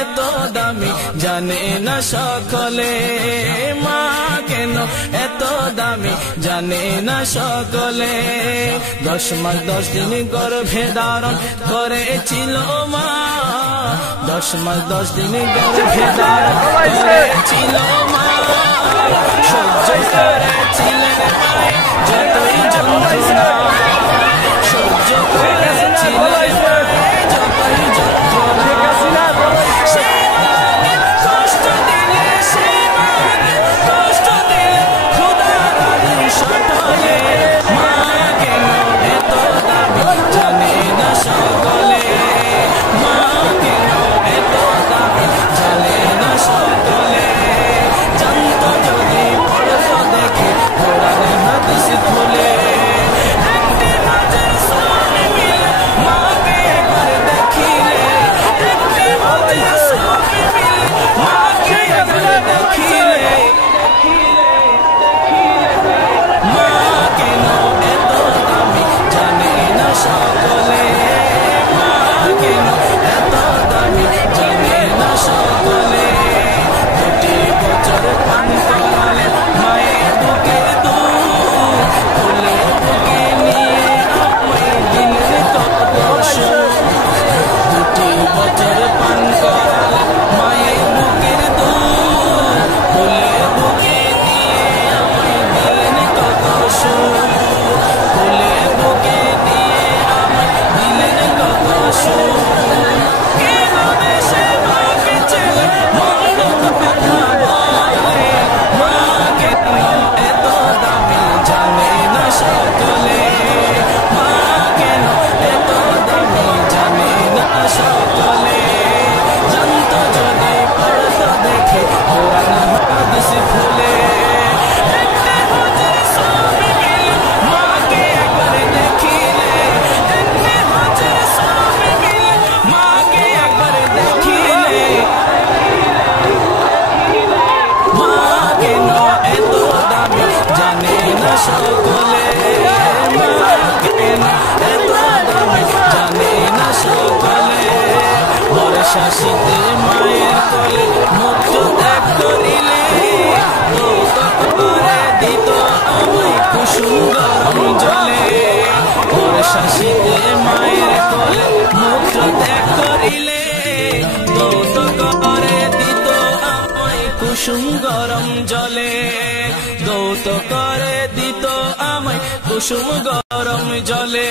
এত দামি জানে না সকলে, মা কেন এত দামি জানে না সকলে। 10 মাস 10 দিন গর্ভে ধারণ করেছিল মা, 10 মাস 10 দিন গর্ভে ধারণ করেছিল মা। সহ্য করেছিলেন মায়ের যতই যন্ত্রণা, সহ্য করেছিলেন মায়ের যতই যন্ত্রণা। সেই মাকে কষ্ট দিলে, সেই মাকে কষ্ট দিলে খোদার আদেশ টলে। মা কেন এত দামি জানে না সকলে, মা কেন এত দামি জানে না সকলে। জানত যদি পড়তো দেখে কোরআন হাদিস খুলে, একটি হাজার স্বামী মিলে মাকে একবার দেখিলে, একটি হাজার স্বামী মিলে মাকে একবার দেখিলে। মা কেন এত দামি জানে না সকলে, মা কেন এত দামি জানে না সকলে। 2 বছর পান করালে মায়ের বুকের দুধ, কোলে বুকে নিয়ে আমায় দিলেন কত সুখ। 2 বছর পান করালে মায়ের বুকের দুধ, কোলে বুকে নিয়ে আমায় দিলেন কত সুখ। কোলে বুকে নিয়ে আমায় দিলেন কত সুখ। কিভাবে সে মাকে চেনে মন্দ কথা বলে, মা কেন এত দামি জানে না সকলে, মা কেন এত দামি জানে না সকলে। জানত যদি পড়তো দেখে কোরআন হাদিস খুলে, একটি হাজার স্বামী মিলে মাকে একবার দেখিলে, একটি হাজার স্বামী মিলে মাকে একবার দেখিলে। মা কেন এত দামি জানে না সকলে, মা কেন এত দামি জানে না সকলে। বর্ষা শীতে মায়ের কোলে মুক্ত ত্যাগ করিলে, দৌত করে দিত আমায় কুসুম গরম জলে। বর্ষা শীতে মায়ের কোলে মুক্ত ত্যাগ করিলে, দৌত করে দিত আমায় কুসুম গরম জলে। দৌত করে দিত আমায় কুসুম গরম জলে।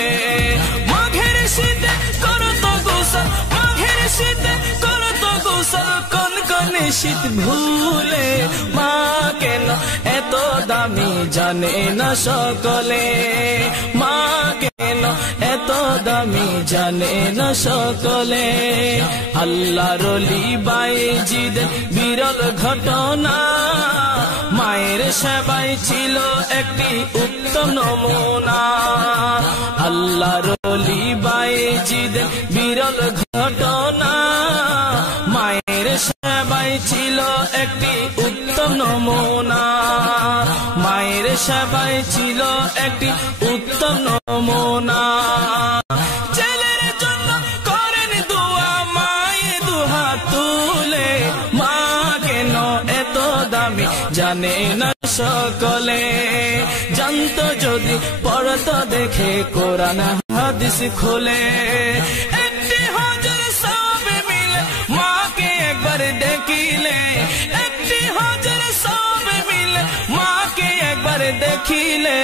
মাঘের শীতে করতো গোসল, মাঘের শীতে করতো গোসল, কনকনে শীত ভুলে। মা কেন এত দামি জানে না সকলে, মা কেন এত দামি জানে না সকলে। আল্লাহর ওলি বাইজিদের বিরল ঘটনা, মায়ের সেবাই ছিল একটি উত্তম নমুনা। আল্লাহর ওলি বাইজিদের বিরল ঘটনা, মায়ের সেবাই ছিল একটি উত্তম নমুনা। মায়ের সেবাই ছিল একটি উত্তম নমুনা। ছেলের জন্য করেন দোয়া মায়ে দুহাত তুলে, মা কেন এত দামি জানে না সকলে। জানত যদি পড়তো দেখে কোরআন হাদিস খুলে, একটি হাজার স্বামী মিলে মাকে একবার দেখিলে, একটি হাজার স্বামী মিলে মাকে একবার দেখিলে।